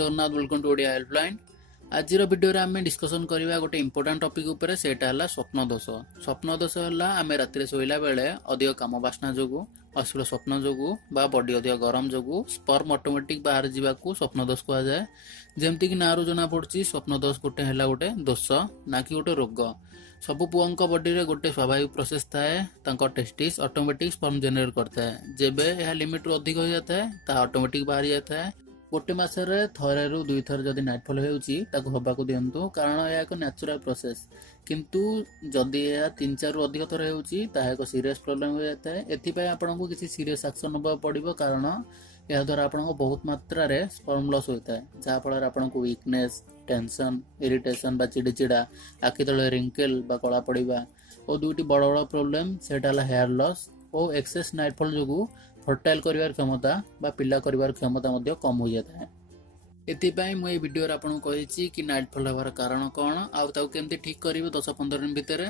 Jagannath welcome to Odia helpline. आज video आम discussion करवा गोटे इंपोर्टाट टॉपिक उपर सेटा स्वप्न दोष। स्वप्न दोष है आम राति शोला बेले अधिक काम बासना जो अश्लील स्वप्न जो बॉडी अधिक गरम जो स्पर्म ऑटोमेटिक बाहर जावाक स्वप्न दोष कहुए। जमती ना जना पड़ी स्वप्न दोष गोटे है गोटे दोष ना कि गोटे रोग। सबु पुओं बॉडी रे गोटे स्वाभाविक प्रोसेस थाए टेस्टिस ऑटोमेटिक स्पर्म जेनेरेट करता है। जेबे यह लिमिट रू अधिक हो जाता है ऑटोमेटिक बाहर जाता है। गोटे मसरे थरे रु दुई थर जदि नाइटफॉल होबाक दिंतु कारण यह एक नेचुरल प्रोसेस। किंतु जदि यह 3-4 रु अधिक थर हो सीरीयस प्रॉब्लम हो जाता है। एथिपाई आपको किसी सीरीयस एक्शन नबा पड़ो कारण यह द्वारा आपको बहुत मात्रा रे स्पर्म लॉस होता है जहाँफल आपको वीकनेस टेंशन इरिटेशन बा चिड़चिड़ा आखि तले रिंकल बा कला पड़ा और दुईटी बड़ बड़ प्रोब्लेम सेटा हेयर लॉस और एक्सेस नाइटफॉल जो फर्टाइल करिवार क्षमता बा पिला करिवार क्षमता मध्य कम हो जाता है। एथिपाई मुझे वीडियो आपको कही कि नाइटफॉल होवार कारण कौन आउ केमती ठीक करेंगे 10-15 दिन भितर।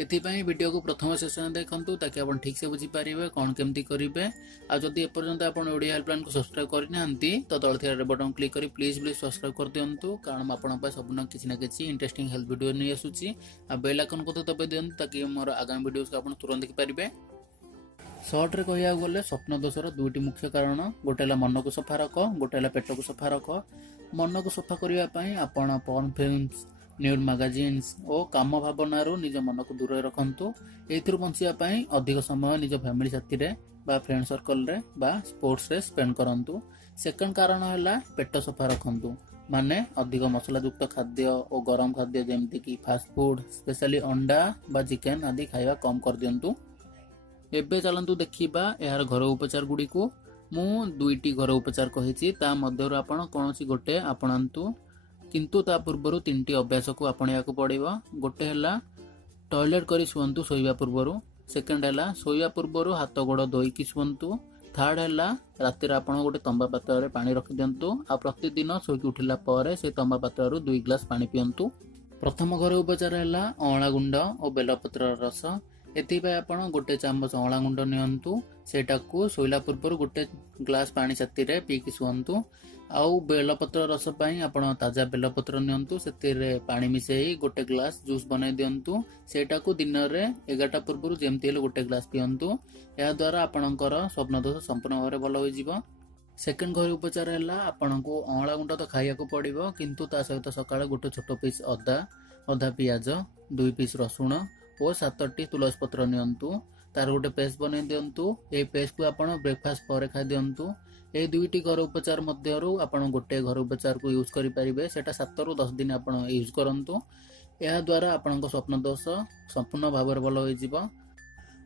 एथिपाई वीडियो को प्रथम सेशन देखूँ ताकि आप ठीक से बुझीपारे कौन केमती करेंगे। आदि एपर्यंत आप ओडिया हेल्पलाइन को सब्सक्राइब करना तो तले थे बटन क्लिक कर प्लीज सब्सक्राइब कर दिंतु कारण आप सबुना किसी ना किसी इंटरेस्टिंग हेल्थ वीडियो नहीं आसूसी। बेल आइकन को तो दबाई दिंतु ताकि मोर आगामी वीडियो को आप तुरंत देखिपारे। सर्ट रे कहिया गले स्वप्न दोषर दुईटी मुख्य कारण गोटे मन को सफा रख गोटे पेट को सफा रख। मन को सफा करने आपण पर्न फिल्म्स न्यूड मैगजीन्स और काम भावनारू निज मन को दूर रखु। एथुर बंचापी अधिक समय निज फैमिली साथी रे बा फ्रेंड सर्कल रे बा स्पोर्ट्स रे स्पेंड करंतु। सेकंड कारण है पेट सफा रखु माने अधिक मसलायुक्त खाद्य और गरम खाद्य जमती कि फास्ट फूड स्पेशली अंडा बा चिकेन आदि खाଇବା कम कर दियंतु। एबे चलंतु देखिबा यार घर उपचार गुडी को मु दुईटी घर उपचार कहिछि ता मध्यरु आपण कोनोसी गोटे आपणंतु किंतु ता पूर्वरु 3टी अभ्यास को आपणियाको पड़िबो। गोटे हला टॉयलेट करी सुवंतु सोइबा पूर्वरु। सेकंड हला सोइबा पूर्वरु हाथ गोड़ धोईकी सुवंतु। थर्ड हला रातिर आपण गोटे तंबा पात्र रे पानी रखि दियंतु आ प्रतिदिन सोइकी उठिला परे से तंबा पात्ररु 2 ग्लास पानी पियंतु। प्रथम घर उपचार हला अळा गुंड और बेलपत्र रस। एथिपाई आपण गोटे चामच अळा गुंड नियंतु सेटाकू सोइला पूर्व गोटे ग्लास पानी छाती रे पीकी सुवंतु। आउ बेलपत्र रस पई आपण ताजा बेलपत्र नियंतु सेतिरे पानी मिसेई गोटे ग्लास जूस बनाई दियंतु। सेटाकू दिन रे 11टा पूर्व जेमती हेले गोटे ग्लास पियंतु। या द्वारा आपणकर स्वप्न दोष संपूर्ण भाव भल हो जिवो। सेकंड घर उपचार है आपको अळा गुंड तो खाइया को पड़ो किंतु ता सहित सकाळ गोटे छोट पीस अदा पियाज 2 पीस रसुण और 7टी तुलसी पत्र नियंतु। तार गोटे पेस्ट बन दिंतु। ये पेस्ट को आपण ब्रेकफास्ट पर खाई दिंतु। ये दुईटी घर उपचार मध्यरु आपण गोटे घर उपचार को यूज करि परिबे सेटा 7 रु 10 दिन आपण यूज करंतु। या द्वारा आपणको स्वप्न दोष संपूर्ण भाव भल हो जिवो।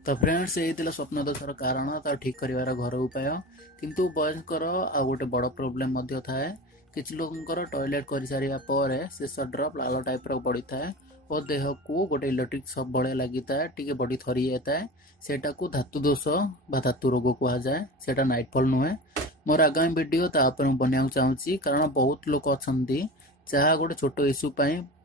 तो फ्रेंड्स ये स्वप्न दोषर कारण ता ठीक करिवार घर उपाय। किंतु बयस्कर आ गोटे बड़ प्रोब्लेम मध्य थाए किछि लोकंकर टॉयलेट करि सारिया परे शेष ड्रॉप लाल टाइप रो पड़ी थाए और देह को गोटे इलेक्ट्रिक सब बड़े लगी था टी बॉडी थरी जाता है। सेटा को धातु दोष बा धातु रोग कह जाए। सेटा नाइटफॉल नुहे। मोर आगामी वीडियो बनाया चाहूँगी कारण बहुत लोक अच्छा जहाँ गोटे छोट इश्यू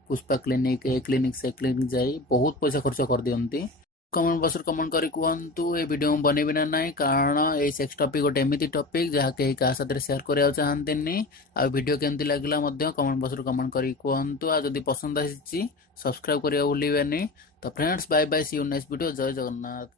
पुष्पा क्लिनिक ए क्लिनिक से क्लिनिक जाई बहुत पैसा खर्च कर दियंती। कमेंट बॉक्स कमेंट करी कहतु ये वीडियो में बनैबी ना ना कारण ये सेक्स टॉपिक गोटे एमती टॉपिक जहाँ कहीं क्या साथ शेयर करने चाहते आ वीडियो केमती लगला कमेंट बॉक्स कमेंट करी कहतु। आ जदि पसंद आसी सब्सक्राइब करिया भूलिबेनी। तो friends bye bye see you next video. जय जगन्नाथ।